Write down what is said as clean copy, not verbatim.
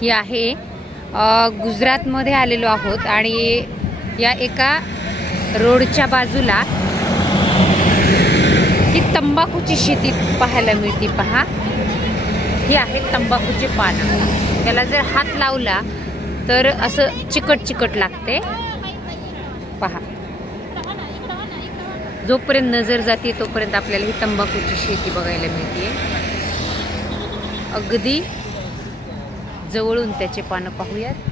ही आहे गुजरातमध्ये आलेलो आहोत आणि या एका रोडच्या बाजूला ही तंबाखूची शेती पाहायला मिळते। पहा, ही आहे तंबाखूचे पानं। त्याला जर हात लावला तर असं चिकट चिकट लागते। पहा, जोपर्यंत नजर जाते तोपर्यंत आपल्याला ही तंबाखूची शेती बघायला मिळते। अगदी जवळून त्याचे पानं पाहूयात।